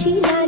চিলাই